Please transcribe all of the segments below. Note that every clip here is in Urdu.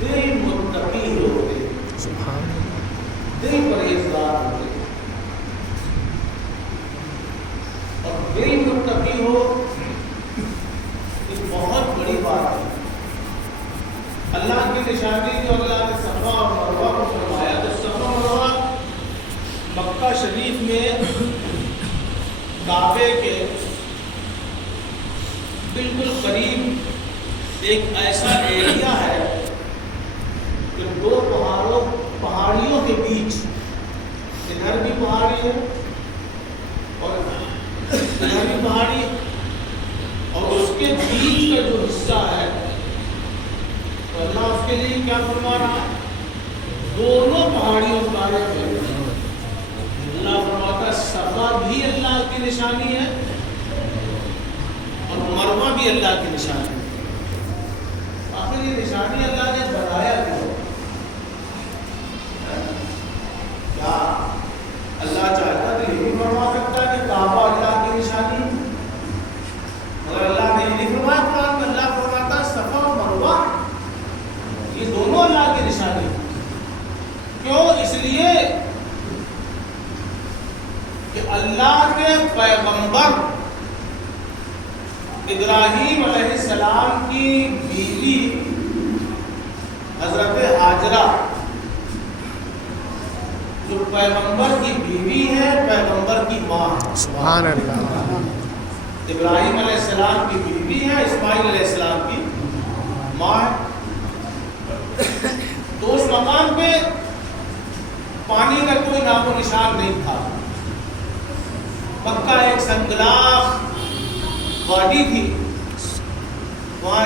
دل متقی ہوتے، دل پرہیزگار ہوتے، اور دل متقی ہو یہ بہت بڑی بات ہے۔ اللہ کی نشانی جو اللہ نے صفا اور مروہ کو فرمایا، تو صفا اور مروہ مکہ شریف میں کعبے کے بالکل قریب ایک ایسا ایریا ہے کہ دو پہاڑیوں کے بیچ، ادھر بھی پہاڑی ہے اور ادھر بھی پہاڑی، اور اس کے بیچ کا جو حصہ ہے تو اللہ اس کے لیے کیا فرما رہا ہے؟ دونوں پہاڑیوں کا اللہ فرماتا ہے صفا بھی اللہ کی نشانی ہے اور مروہ بھی اللہ کی نشانی ہے۔ آخر یہ نشانی اللہ نے بنایا کیوں؟ کیا اللہ چاہتا تو یہ بھی فرما سکتا ہے کہ کعبہ اللہ کی نشانی ہے، مگر اللہ نے یہ نہیں فرمایا قرآن میں۔ اللہ فرماتا ہے صفا اور مروہ یہ دونوں اللہ کی نشانی ہے۔ کیوں؟ اس لیے کہ اللہ کے پیغمبر ابراہیم علیہ السلام کی بیوی حضرت ہاجرہ جو پیغمبر کی بیوی ہے، پیغمبر کی ماں ہے، سبحان اللہ، ابراہیم علیہ السلام کی بیوی ہے، اسماعیل علیہ السلام کی ماں ہے۔ تو اس مقام پہ پانی کا کوئی نام و نشان نہیں تھا، مکہ ایک سنگلاخ وادی تھی، وہاں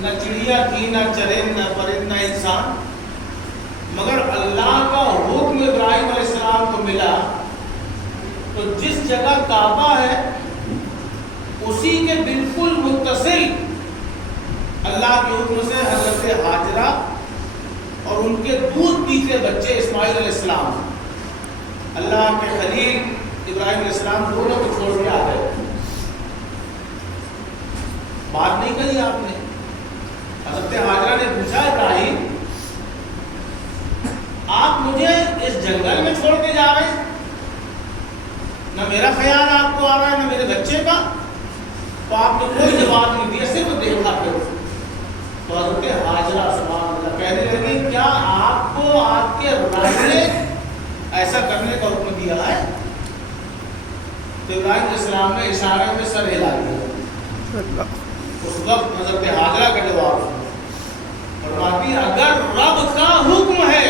نہ چڑیا تھی، نہ چرند، نہ پرند، نہ انسان، مگر اللہ کا حکم ابراہیم علیہ السلام کو ملا تو جس جگہ کعبہ ہے اسی کے بالکل متصل اللہ کے حکم سے حضرت ہاجرہ اور ان کے دودھ پیتے بچے اسماعیل علیہ السلام، اللہ کے خلیل ابراہیم علیہ السلام دونوں کو چھوڑ کے آ گئے۔ بات نہیں کہی آپ نے؟ حضرت ہاجرہ نے پوچھا ابراہیم آپ مجھے اس جنگل میں چھوڑ کے جا رہے ہیں، نہ میرا خیال آپ کو آ رہا ہے نہ میرے بچے کا؟ تو آپ نے کوئی جواب نہیں دیا، صرف دیکھا پھر۔ تو حضرت ہاجرہ سبحان اللہ کہنے لگی کیا آپ کو آپ کے رب نے ایسا کرنے کا حکم دیا ہے؟ تو ابراہیم علیہ السلام نے اشارے میں سر ہلا دیا۔ اس وقت حضرت ہاجرہ کا جواب فرماتی اگر رب کا حکم ہے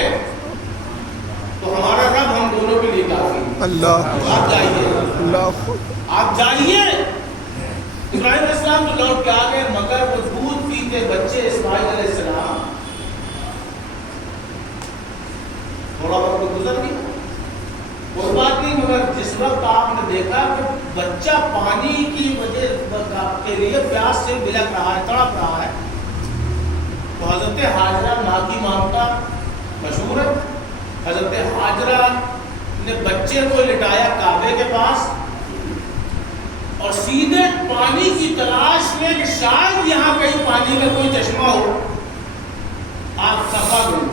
تو ہمارا رب ہم دونوں کے لیے کافی ہے، اللہ، آپ جائیے، اللہ، آپ جائیے۔ ابراہیم علیہ السلام تو لوٹ کے آ گئے، مگر وہ دودھ پیتے بچے اسماعیل علیہ السلام تھوڑا وقت گزر گیا، کوئی بات نہیں، مگر جس وقت آپ نے دیکھا کہ بچہ پانی کی وجہ کے لیے پیاس سے بلک رہا ہے، تڑپ رہا ہے، تو حضرت ہاجرہ ماں کی ممتا مشہور ہے۔ حضرت ہاجرہ نے بچے کو لٹایا کعبے کے پاس اور سیدھے پانی کی تلاش میں کہ شاید یہاں کہیں پانی کا کوئی چشمہ ہو، آپ صفا گئی،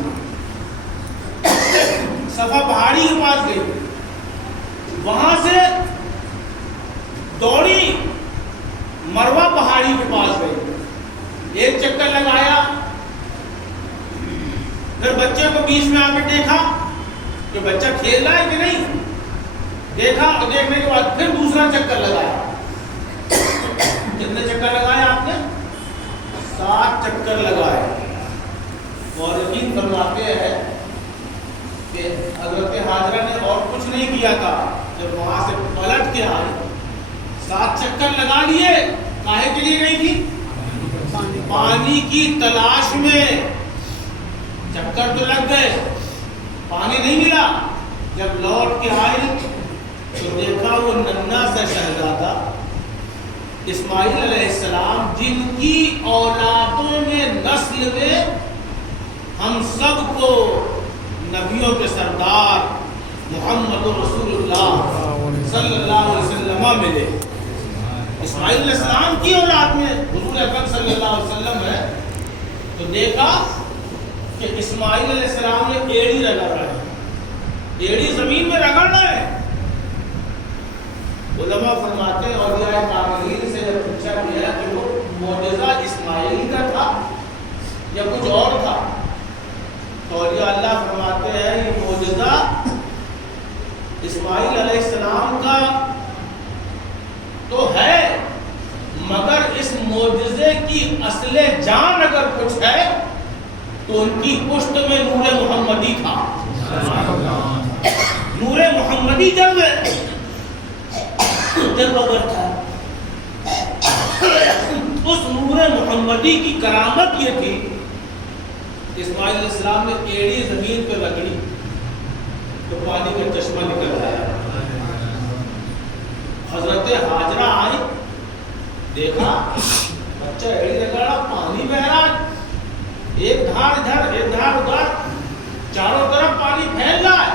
صفا پہاڑی کے پاس گئی، وہاں سے دوڑی مروہ پہاڑی کے پاس گئی، ایک چکر لگایا، پھر بچے کو بیچ میں آ کے دیکھا کہ بچہ کھیل رہا ہے کہ نہیں، دیکھا، اور دیکھنے کے بعد پھر دوسرا چکر لگایا۔ کتنے چکر لگائے آپ نے؟ 7 چکر لگائے۔ مورخین فرماتے ہیں کہ حضرت ہاجرہ نے اور کچھ نہیں کیا تھا، جب وہاں سے پلٹ کے آئی 7 چکر لگا لیے، کاہے کے لیے نہیں تھی؟ پانی کی تلاش میں۔ چکر تو لگ گئے، پانی نہیں ملا، جب لوٹ کے آئی تو دیکھا وہ ننھا سا شہزادہ اسماعیل علیہ السلام، جن کی اولادوں میں نسل میں ہم سب کو نبیوں کے سردار محمد رسول اللہ صلی اللہ علیہ وسلم ملے۔ اسماعیل علیہ السلام کی اولاد میں حضور اکرم صلی اللہ علیہ وسلم ہے، تو دیکھا کہ اسماعیل علیہ السلام نے ایڑی رگڑ ہے، ایڑی زمین میں رگڑنا ہے۔ علماء فرماتے ہیں اولیاء کاملین سے جب پوچھا گیا کہ وہ معجزہ اسماعیل کا تھا یا کچھ اور تھا، تو اولیاء اللہ فرماتے ہیں یہ معجزہ اسماعیل علیہ السلام کا تو ہے، مگر اس معجزے کی اصل جان اگر کچھ ہے تو ان کی پشت میں نور محمدی تھا۔ نور محمدی جلوہ تھا، اس نور محمدی کی کرامت یہ تھی کہ اسماعیل علیہ السلام نے ایڑی زمین پہ رگڑی تو پانی کا چشمہ نکل آیا۔ حضرت ہاجرہ آئی، دیکھا بچہ ایڑی رگڑا، پانی بہ رہا، ایک دھار ادھر ایک دھار ادھر، چاروں طرف پانی پھیل رہا ہے۔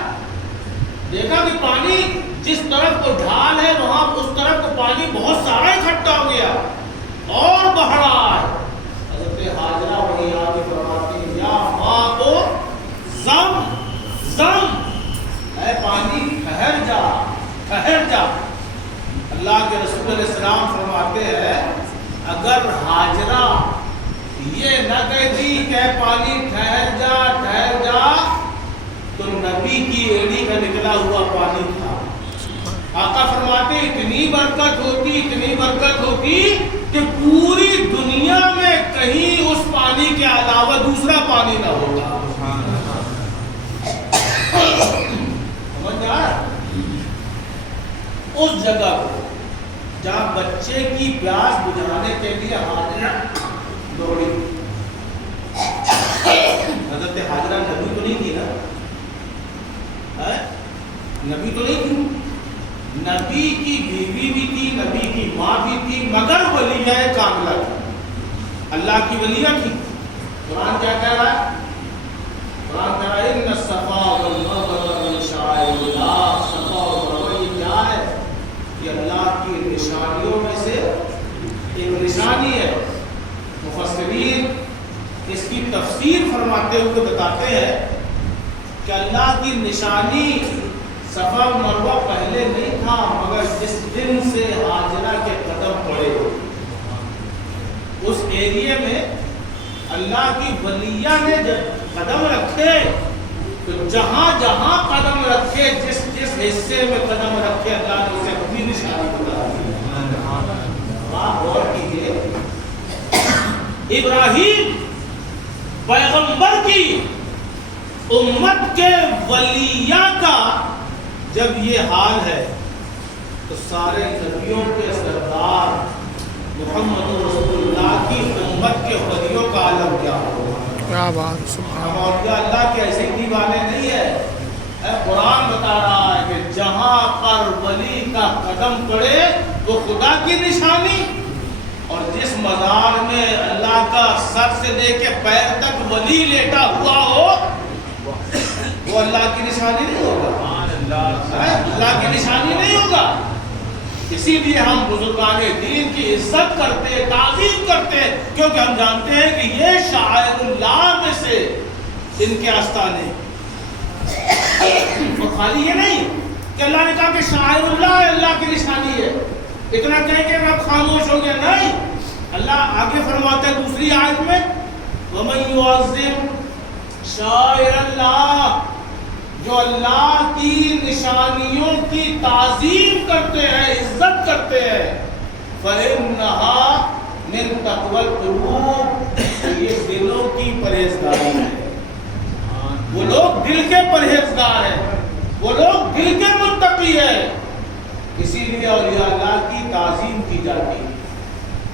دیکھا کہ پانی جس طرف کو ڈھال ہے وہاں اس طرف کو پانی بہت سارا اکٹھا ہو گیا اور بڑھ رہا ہے۔ حضرت ہاجرہ وہی آگے فرماتی ہیں یا ماں کو زم زم، اے پانی ٹھہر جا ٹھہر جا۔ اللہ کے رسول علیہ السلام فرماتے ہیں اگر ہاجرہ یہ نہ کہتی کہ پانی ٹھہر جا تو نبی کی ایڑی کا نکلا ہوا پانی تھا۔ آقا فرماتے اتنی برکت ہوتی کہ پوری دنیا میں کہیں اس پانی کے علاوہ دوسرا پانی نہ ہوتا۔ سمجھ آ رہا؟ اس جگہ کو جہاں بچے کی پیاس بجھانے کے لیے ہاجرہ دوڑی، حضرت ہاجرہ نبی تو نہیں تھی نا، نبی تو نہیں تھی، نبی کی بیوی بھی تھی، نبی کی ماں بھی تھی، مگر ولیہ کاملہ تھی، اللہ کی ولیہ تھی۔ قرآن کیا کہہ رہا ہے؟ قرآن کہہ رہا ہے ان الصفا والمروہ من شعائر اللہ۔ صفا اور مروہ یہ کیا ہے؟ یہ اللہ کی نشانیوں میں سے ایک نشانی ہے۔ مفسرین اس کی تفسیر فرماتے ہوئے بتاتے ہیں کہ اللہ کی نشانی صفا و مروہ پہلے نہیں تھا، مگر جس دن سے ہاجرہ کے قدم پڑے اس ایریے میں اللہ کی ولیہ نے جب قدم رکھے تو جہاں جہاں قدم رکھے جس حصے میں قدم رکھے اللہ نے اسے اپنی نشانی بتا دی۔ آپ غور کیجیے، ابراہیم پیغمبر کی امت کے ولیہ کا جب یہ حال ہے تو سارے نبیوں کے سردار محمد رسول اللہ کی امت کے ولیوں کا عالم کیا ہوگا؟ کیا بات! سبحان اللہ! اللہ کے ایسے دیوانے نہیں ہے۔ قرآن بتا رہا ہے کہ جہاں پر ولی کا قدم پڑے وہ خدا کی نشانی، اور جس مزار میں اللہ کا سر سے لے کے پیر تک ولی لیٹا ہوا ہو وہ اللہ کی نشانی نہیں ہوگا، اللہ کی نشانی نہیں ہوگا۔ اسی لیے ہم بزرگان دین کی عزت کرتے، تعظیم کرتے، کیونکہ ہم جانتے ہیں کہ یہ شاعر اللہ میں سے ان کے آستانے۔ اور خالی یہ نہیں کہ اللہ نے کہا کہ شاعر اللہ ہے، اللہ کی نشانی ہے، اتنا کہیں کہ رب خاموش ہو گیا، نہیں۔ اللہ آگے فرماتا ہے دوسری آیت میں وَمَن يُعَظِّمْ شَاعِرَ اللَّهِ، جو اللہ کی نشانیوں کی تعظیم کرتے ہیں، عزت کرتے ہیں، فَإِنَّهَا مِن تَقْوَى الْقُلُوبِ، یہ دلوں کی پرہیزگاری ہے۔ وہ لوگ دل کے پرہیزگار ہیں، وہ لوگ دل کے متقی ہیں، اسی لیے اولیاء اللہ کی تعظیم کی جاتی ہے۔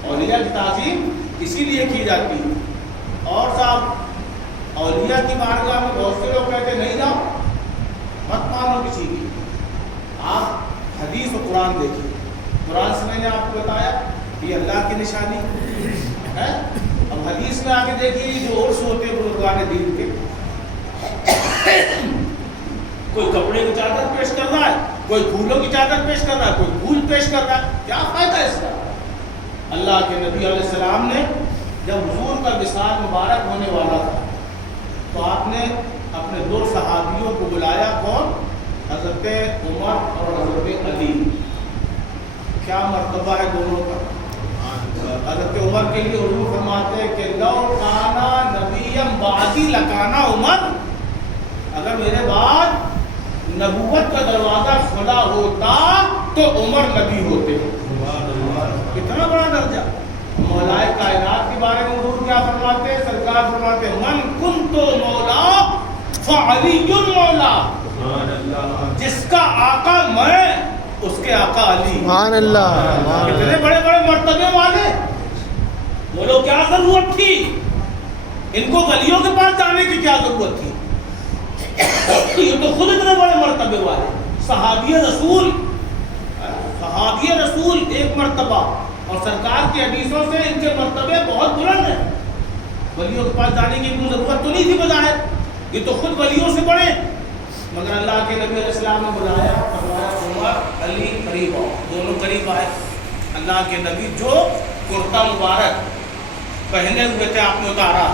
اولیاء کی تعظیم اسی لیے کی جاتی ہے۔ اور صاحب اولیاء کی بارگاہ میں بہت سے لوگ کہتے نہیں جاؤ، مت مانو کسی کی۔ آپ حدیث و قرآن دیکھیے، قرآن سے میں نے آپ کو بتایا یہ اللہ کی نشانی ہے، اب حدیث میں آگے دیکھیے جو عرس ہوتے ہیں بزرگان دین کے، کوئی کپڑے کی چادر پیش کر رہا ہے، کوئی پھولوں کی چادر پیش کر رہا ہے، کوئی پھول پیش کر رہا ہے، کیا فائدہ ہے اس کا؟ اللہ کے نبی علیہ السلام نے جب حضور کا وصال مبارک ہونے والا تھا تو آپ نے اپنے 2 صحابیوں کو بلایا، کون؟ حضرت عمر اور حضرت علی۔ کیا مرتبہ ہے دونوں کا؟ حضرت عمر کے لیے حضور فرماتے ہیں کہ لو کانا نبیم بعدی لکانا عمر، اگر میرے بعد نبوت کا دروازہ کھلا ہوتا تو عمر نبی ہوتے۔ کتنا بڑا درجہ! مولائے کائنات کے بارے میں حضور کیا فرماتے ہیں؟ سرکار فرماتے ہیں من کنت مولا فعلی مولا، جس کا آقا میں اس کے آقا علی۔ سبحان اللہ! کتنے بڑے بڑے مرتبے والے! بولو کیا ضرورت تھی ان کو ولیوں کے پاس جانے کی؟ کیا ضرورت تھی؟ یہ تو خود اتنے بڑے مرتبے والے صحابی رسول، صحابی رسول ایک مرتبہ، اور سرکار کی حدیثوں سے ان کے مرتبے بہت بلند ہیں۔ ولیوں کے پاس جانے کی کوئی ضرورت تو نہیں تھی بظاہر، یہ تو خود ولیوں سے بڑے، مگر اللہ کے نبی علیہ السلام نے بلایا، فرمایا عمر علی قریب آؤ۔ دونوں قریب آئے۔ اللہ کے نبی جو کرتا مبارک پہنے ہوئے تھے آپ نے اتارا،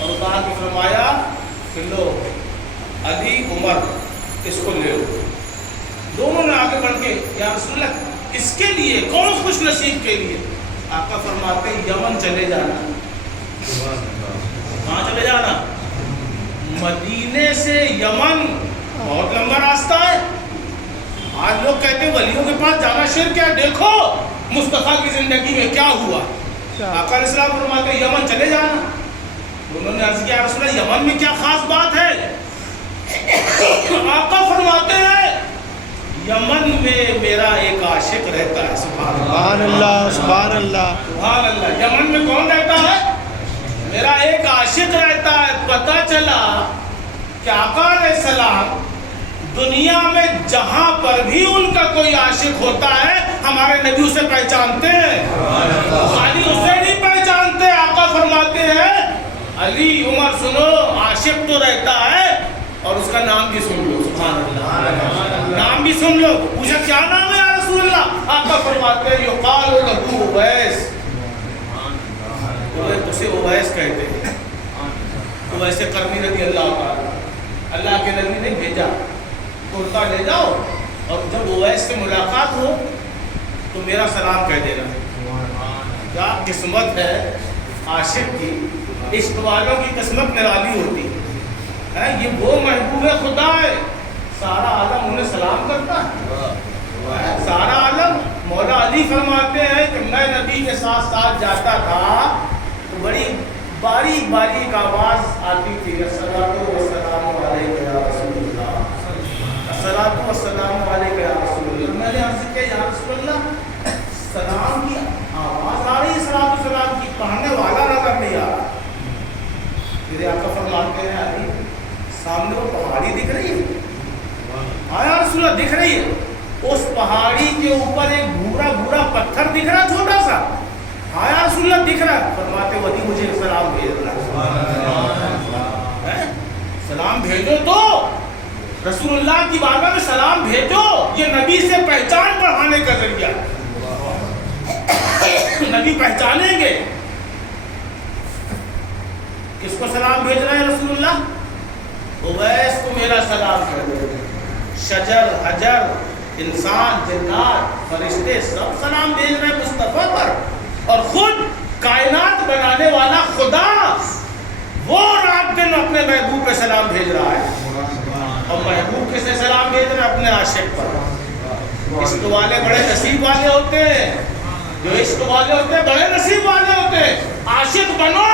اور اتار کے فرمایا کہ لو علی عمر اس کو لے لو۔ دونوں نے آگے بڑھ کے یا رسول اللہ کس کے لیے؟ کون خوش نصیب کے لیے؟ آقا فرماتے یمن چلے جانا۔ کہاں چلے جانا؟ مدینے سے یمن بہت لمبا راستہ ہے۔ آج لوگ کہتے ہیں ولیوں کے پاس جانا شرک ہے، دیکھو مصطفیٰ کی زندگی میں کیا ہوا۔ آقا علیہ السلام فرماتے ہیں یمن چلے جانا۔ انہوں نے عرض کیا رسول اللہ یمن میں کیا خاص بات ہے؟ آقا فرماتے ہیں یمن میں میرا ایک عاشق رہتا ہے۔ سبحان اللہ! سبحان اللہ! سبحان اللہ! یمن میں کون رہتا ہے؟ میرا ایک عاشق رہتا ہے۔ پتہ چلا کہ آقا علیہ السلام دنیا میں جہاں پر بھی ان کا کوئی عاشق ہوتا ہے ہمارے نبی اسے پہچانتے ہیں، خالی اسے نہیں پہچانتے۔ آقا فرماتے ہیں علی عمر سنو، عاشق تو رہتا ہے اور اس کا نام بھی سن لو۔ سبحان اللہ! نام بھی سن لو۔ پوچھا کیا نام ہے یا رسول اللہ؟ آقا فرماتے ہیں یقال لہو اویس، اسے اویس کہتے ہیں۔ اویس قرنی رضی اللہ تعالیٰ، اللہ کے نبی نے بھیجا کرتا لے جاؤ اور جب اویس سے ملاقات ہو تو میرا سلام کہہ دینا۔ کیا قسمت ہے عاشق کی! عشق والوں کی قسمت نرالی ہوتی ہے۔ یہ وہ محبوب خدا ہے، سارا عالم انہیں سلام کرتا ہے، سارا عالم۔ مولا علی فرماتے ہیں کہ میں نبی کے ساتھ ساتھ جاتا تھا تو بڑی باریک باریک آواز آتی تھی، الصلاۃ والسلام علیک یا رسول اللہ، الصلاۃ والسلام علیک یا رسول اللہ۔ میں نے عرض کیا یا رسول اللہ سلام کی آواز آ رہی ہے، صلاۃ والسلام کی، پڑھنے والا نظر نہیں آ رہا۔ میرے آقا فرماتے ہیں علی سامنے وہ پہاڑی دکھ رہی ہے؟ ہاں یا رسول اللہ دکھ رہی ہے۔ اس پہاڑی کے اوپر ایک بھورا بھورا پتھر دکھ رہا چھوٹا سا؟ ہاں یا رسول اللہ دکھ رہا ہے۔ فرماتے وہی مجھے سلام بھیج رہا ہے۔ سلام بھیجو تو رسول اللہ کی بارگاہ میں سلام بھیجو، یہ نبی سے پہچان بڑھانے کا ذریعہ۔ نبی پہچانیں گے کس کو سلام بھیج رہے ہیں رسول اللہ؟ اویس کو میرا سلام کر دے۔ شجر حجر انسان جنات فرشتے سب سلام بھیج رہے ہیں مصطفیٰ پر، اور خود کائنات بنانے والا خدا وہ رات دن اپنے محبوب پہ سلام بھیج رہا ہے، اور محبوب کس نے سلام بھیج رہا ہے؟ اپنے عاشق پر۔ عشق والے بڑے نصیب والے ہوتے ہیں، جو عشق والے ہوتے ہیں بڑے نصیب والے ہوتے ہیں۔ عاشق بنو،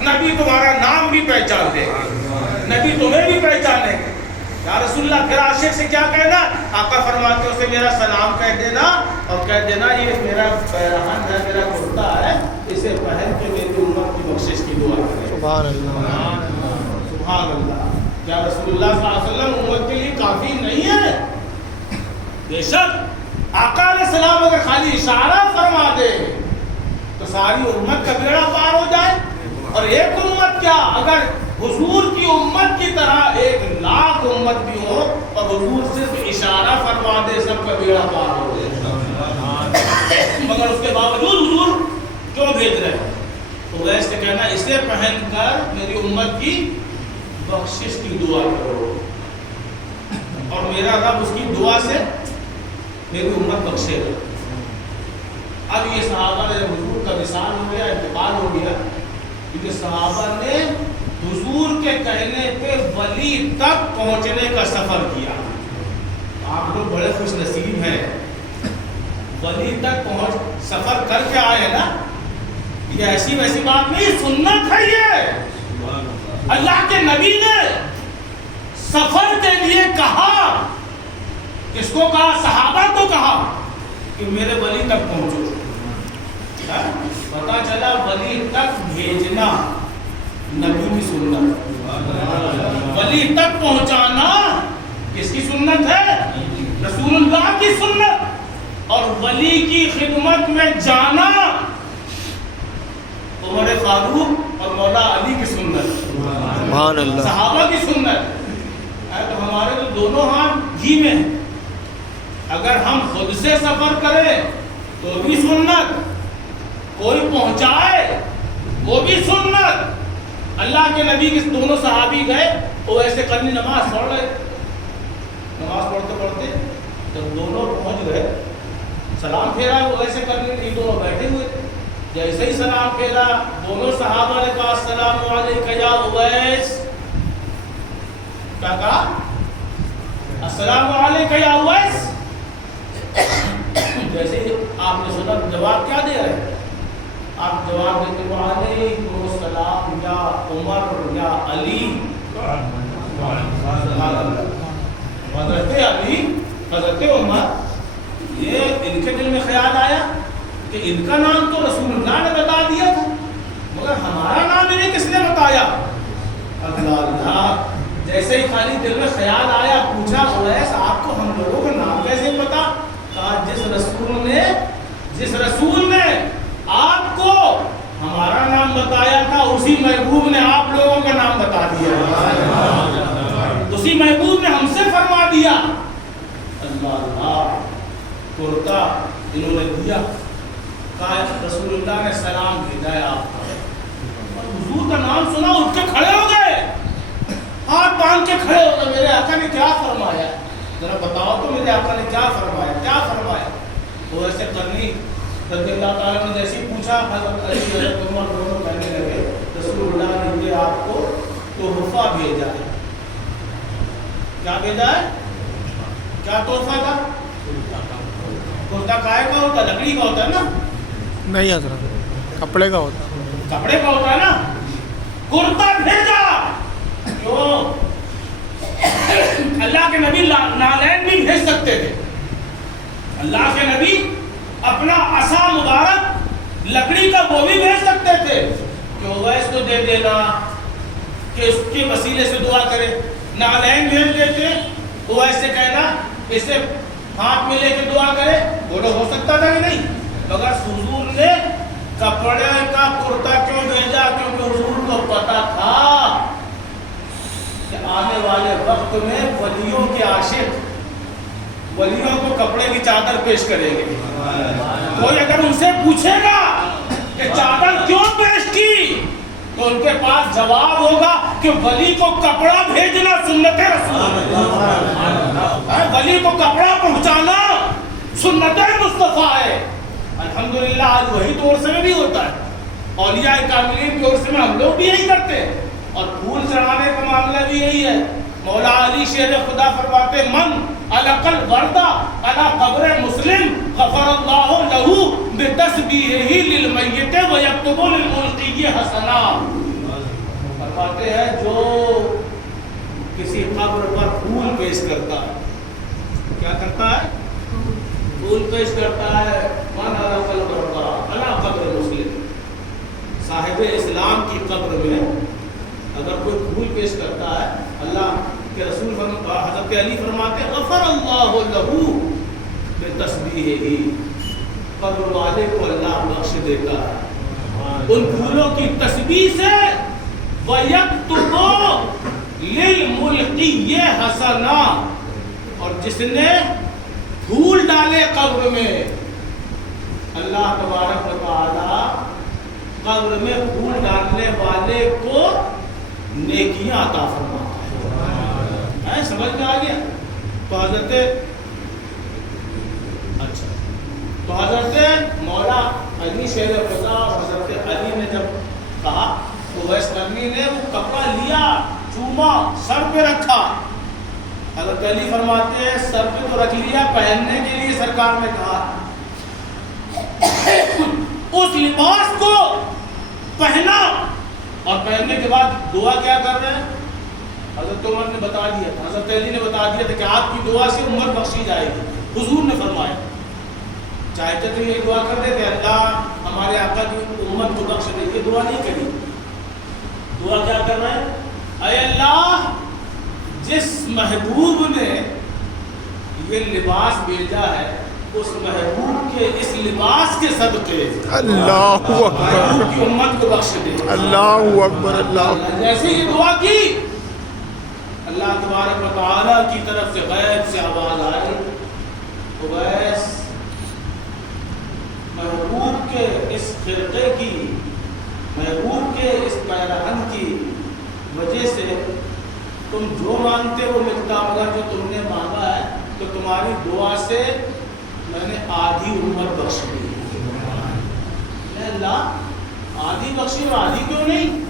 نبی تمہارا نام بھی پہچان دے، نبی تمہیں بھی پہچانے گے۔ یا رسول اللہ پھر عاشق سے کیا کہنا؟ آقا فرماتے اسے میرا سلام کہہ دینا، اور کہہ دینا یہ میرا پیرہن ہے، میرا کرتا ہے، اسے پہن کے میری امت کی بخشش کی دعا کرے۔ سبحان اللہ! سبحان اللہ! کیا رسول اللہ صلی اللہ علیہ وسلم امت کے لیے کافی نہیں ہے؟ بے شک آقا علیہ السلام اگر خالی اشارہ فرما دے تو ساری امت کا بیڑا پار ہو جائے، اور ایک امت کیا اگر حضور کی امت کی طرح 1,00,000 امت بھی ہو اور حضور صرف اشارہ فرما دے سب کا بیڑا پار ہو جائے، مگر اس کے باوجود حضور کیوں بھیج رہے ہیں؟ تو ویسے کہنا اسے پہن کر میری امت کی بخشش کی دعا کرو اور میرا رب اس کی دعا سے میری امت بخشے گا. اب یہ صحابہ نے حضور کا وصال ہو گیا, انتقال ہو گیا, کیونکہ صحابہ نے حضور کے کہنے پہ ولی تک پہنچنے کا سفر کیا. آپ لوگ بڑے خوش نصیب ہیں, ولی تک پہنچ سفر کر کے آئے نا. یہ ایسی ویسی بات نہیں, سنت ہے یہ. اللہ کے نبی نے سفر کے لیے کہا, کس کو کہا؟ صحابہ کو کہا کہ میرے ولی تک پہنچو. پتا چلا ولی تک بھیجنا نبی کی سنت, ولی تک پہنچانا کس کی سنت ہے؟ رسول اللہ کی سنت. اور ولی کی خدمت میں جانا عمر فاروق اور مولا علی کی سنت, سبحان اللہ, صحابہ کی سنت. تو ہمارے تو دونوں ہاتھ گھی میں ہیں. اگر ہم خود سے سفر کریں تو بھی سنت, کوئی پہنچائے وہ بھی سنت. اللہ کے نبی کے دونوں صحابی گئے, وہ ایسے کرنی نماز پڑھ رہے, نماز پڑھتے پڑھتے جب دونوں پہنچ گئے سلام پھیرا, وہ ایسے کرنی, یہ دونوں بیٹھے ہوئے. جیسے ہی سلام پھیرا دونوں صحابہ نے کہا السلام علیکم یا اویس. کیا کہا؟ السلام علیکم یا اویس. جیسے ہی آپ نے سنا جواب کیا دے رہے ہیں؟ آپ جواب دیتے وعلیکم السلام یا عمر یا علی. حضرت علی, حضرت عمر, یہ ان کے دل میں خیال آیا کہ ان کا نام تو رسول اللہ نے بتا دیا تھا, مگر ہمارا نام انہیں کس نے بتایا؟ اللہ اللہ. جیسے ہی خالی دل میں خیال آیا, پوچھا اویس آپ کو ہم لوگوں کا نام کیسے پتا؟ کہا جس رسول نے آپ کو ہمارا نام بتایا تھا اسی محبوب نے آپ لوگوں کا نام بتا دیا, اسی محبوب نے ہم سے فرما دیا. اللہ اللہ. کرتا انہوں نے دیا, کہا رسول اللہ نے سلام بھیجا ہے آپ کا. اور حضور کا نام سنا, اٹھ کے کھڑے ہو گئے, ہاتھ باندھ کے کھڑے ہو گئے. میرے آقا نے کیا فرمایا؟ ذرا بتاؤ تو میرے آقا نے کیا فرمایا, کیا فرمایا؟ وہ ایسے کرنی رضی اللہ تعالیٰ نے جیسے ہی پوچھا, حضرت علی حضرت عمر دونوں کہنے لگے رسول اللہ نے مجھے آپ کو تحفہ بھیجا ہے. کیا بھیجا ہے؟ کیا تحفہ تھا؟ کرتا کائے کا ہوتا, لکڑی کا ہوتا ہے نا؟ نہیں حضرت, کپڑے کا ہوتا ہے. کپڑے کا ہوتا ہے نا. کرتا بھیجا. کیوں؟ اللہ کے نبی نالین بھی بھیج سکتے تھے. اللہ کے نبی اپنا عصا مبارک لکڑی کا وہ بھی بھیج سکتے تھے کہ اویس کو دے دینا کہ اس کے وسیلے سے دعا کرے. نالین بھیج دیتے, اویس سے کہنا اسے ہاتھ میں لے کے دعا کرے, بولو ہو سکتا تھا کہ نہیں؟ مگر حضور نے کپڑے کا کرتا کیوں بھیجا؟ کیونکہ حضور کو پتا تھا کہ آنے والے وقت میں ولیوں کے عاشق ولیوں کو کپڑے کی چادر پیش کریں گے. کوئی اگر ان سے پوچھے گا کہ چادر کیوں پیش کی تو ان کے پاس جواب ہوگا کہ ولی کو کپڑا بھیجنا سنت رسول, ولی کو کپڑا پہنچانا سنت مصطفیٰ ہے. الحمدللہ آج وہی دور سے میں بھی ہوتا ہے, اولیاء کاملین کے عرصے میں ہم لوگ بھی یہی کرتے ہیں, اور پھول چڑھانے کا معاملہ بھی یہی ہے. مولا علی شیر خدا فرماتے من علق الوردہ علی قبر مسلم غفر اللہ لہو بتسبیحہ للمیت ویکتب للملقی حسنا. فرماتے ہیں جو کسی قبر پر پھول پیش کرتا ہے, کیا کرتا ہے؟ پھول پیش کرتا ہے. من علق الوردہ علی قبر مسلم, صاحب اسلام کی قبر میں اگر کوئی پھول پیش کرتا ہے, اللہ کے رسول حضرت علی فرماتے ہیں غفر اللہ لہو بتسبیحہ, قبر والے کو اللہ بخش دیتا ہے ان پھولوں کی تسبیح سے. وَيَكْتُبُ لِلْمُلْقِيِّ حَسَنًا, اور جس نے پھول ڈالے قبر میں, اللہ تبارک و تعالی قبر میں پھول ڈالنے والے کو نیکیاں عطا فرماتا ہے. سمجھ میں آ گیا؟ تو حضرت مولا علی شیر رضا اور حضرت علی نے جب کہا تو ویس کرنی نے وہ کپڑا لیا، چوما، سر پہ رکھا. حضرت علی فرماتے ہیں سر پہ تو رکھ لیا، پہننے کے لیے سرکار نے کہا اس لباس کو پہنا. اور پہننے کے بعد دعا کیا کر رہے ہیں؟ حضرت عمر نے بتا دیا تھا، حضرت علی نے بتا دیا تھا کہ آپ کی دعا سے امت بخشی جائے گی. حضور نے فرمایا چاہتے تو یہ دعا کر دیتے اللہ ہمارے آقا کی امت کو بخش دے. یہ دعا نہیں کری. دعا کیا کر رہے ہیں؟ اے اللہ جس محبوب نے یہ لباس بھیجا ہے اس محبوب کے اس لباس کے صدقے اللہ اکبر کی امت کو بخش دے. اللہ اکبر اللہ. جیسے یہ دعا کی اللہ تبارک و تعالیٰ کی طرف سے غیب سے آواز آئی اویس محبوب کے اس خرقے کی، محبوب کے اس پیرہن کی وجہ سے تم جو مانگتے وہ ملتا، مگر جو تم نے مانگا ہے تو تمہاری دعا سے میں نے آدھی عمر بخش دی. اللہ آدھی بخشی اور آدھی کیوں نہیں؟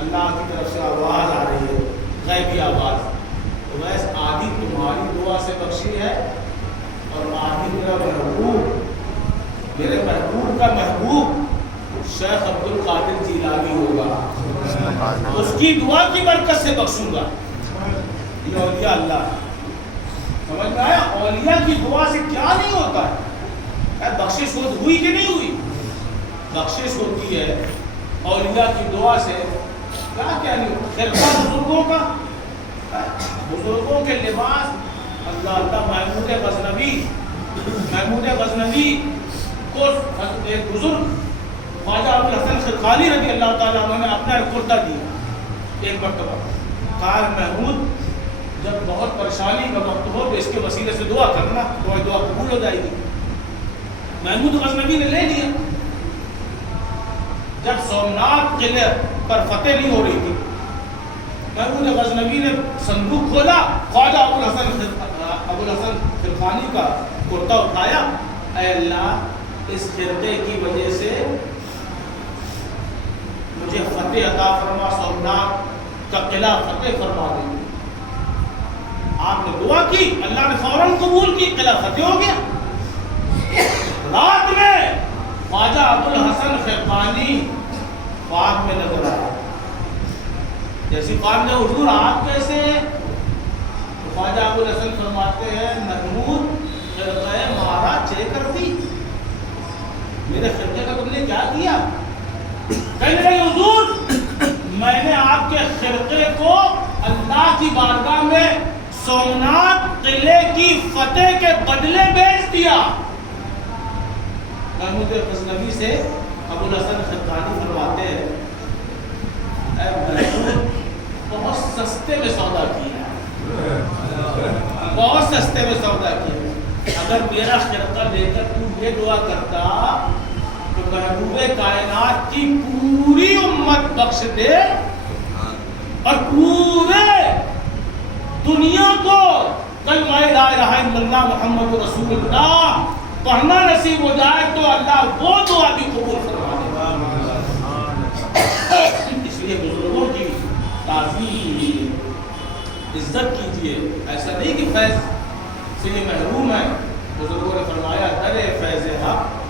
اللہ کی طرف سے آواز آ رہی ہے، غیبی آواز. تو بس آدھی تمہاری دعا سے بخشی ہے اور آدھی میرا محبوب، میرے محبوب کا محبوب شیخ عبد القادر جیلانی ہوگا، اس کی دعا کی برکت سے بخشوں گا. یہ اولیاء اللہ. سمجھ میں آیا؟ اولیاء کی دعا سے کیا نہیں ہوتا ہے. بخشش ہوئی کہ نہیں ہوئی؟ بخشش ہوتی ہے اولیاء کی دعا سے. کیا نہیں ہوتا؟ خرقہ بزرگوں کا، بزرگوں کے لباس. اللہ محمود غزنوی کو ایک بزرگ خواجہ ابو الحسن خرقانی رضی اللہ تعالیٰ عنہ نے اپنا کرتا دیا ایک مرتبہ. کہا محمود جب بہت پریشانی کا وقت ہو تو اس کے وسیلے سے دعا کرنا، تو دعا قبول ہو جائے گی. محمود غزنوی نے لے لیا. جب سومنات قلعے پر فتح نہیں ہو رہی تھی، محمود غزنوی نے صندوق کھولا، خواجہ ابو الحسن خرقانی کا کرتا اٹھایا. اے اللہ اس خرقے کی وجہ سے مجھے فتح عطا فرما، سومنات کا قلعہ فتح فرما دے. آپ نے دعا کی، اللہ نے فوراً قبول کی، قلعہ فتح ہو گیا. رات میں خواجہ ابو الحسن خرقانی خواب میں نظر آیا. جیسی خواب میں حضور آپ کیسے ہیں؟ تو خواجہ ابو الحسن فرماتے ہیں محمود خرقہ مارا چیک کر دی، میرے خرقے کا تم نے کیا کیا؟ کہنے لگے حضور میں نے آپ کے خرقے کو اللہ کی بارگاہ میں سومنات قلعے کی فتح کے بدلے بیچ دیا. محمود غزنوی سے ابو الحسن خرقانی فرماتے ہیں اے محمود بہت سستے میں سودا کیا، بہت سستے میں سودا کیا. اگر میرا خرقہ لے کر تو یہ دعا کرتا تو محبوب کائنات کی پوری امت بخش دے اور پورے دنیا کو کلمہ لا الہ الا اللہ محمد رسول اللہ پڑھنا نصیب ہو جائے تو اللہ وہ دعا بھی قبول فرما دے. اس لیے بزرگوں کی تعظیم عزت کیجیے. ایسا نہیں کہ فیض سے یہ محروم ہے. بزرگوں نے فرمایا درے فیض حق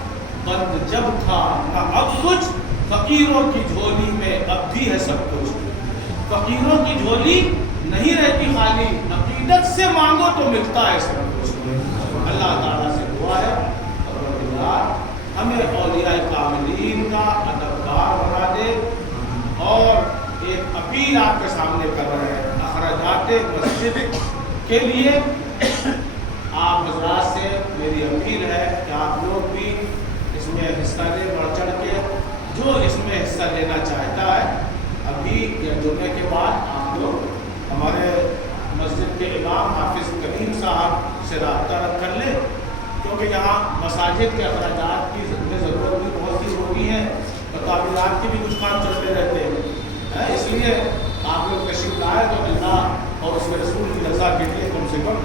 بند جب تھا نہ اب کچھ، فقیروں کی جھولی میں اب بھی ہے سب کچھ. فقیروں کی جھولی نہیں رہتی خالی، عقیدت سے مانگو تو ملتا ہے سب کچھ. اللہ تعالیٰ سے دعا ہے ہمیں اولیاء کاملین کا ادبدار بنا دے. اور ایک اپیل آپ کے سامنے کر رہے ہیں اخراجات مسجد کے لیے. آپ حضرات سے میری اپیل ہے کہ آپ لوگ بھی اس میں حصہ لیں بڑھ چڑھ کے. جو اس میں حصہ لینا چاہتا ہے ابھی یا جمعے کے بعد آپ لوگ ہمارے مسجد کے امام حافظ کریم صاحب سے رابطہ رکھ کر لیں، کیونکہ یہاں مساجد کے اخراجات کی ضرورت بھی بہت سی ہوتی ہیں اور تعمیرات کے بھی کچھ کام چلتے رہتے ہیں. اس لیے آپ لوگ تشریف لائے تو اللہ اور اس کے رسول کی رضا کے لیے کم سے کم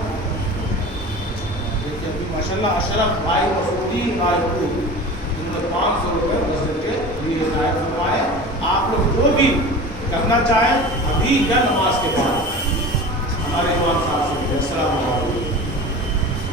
دیکھیے ابھی ماشاء اللہ اشرف بھائی مسعودی راجپور انہوں نے 500 روپئے مسجد کے لیے ظاہر فرمائے. آپ لوگ جو بھی کرنا چاہیں ابھی یا نماز کے بعد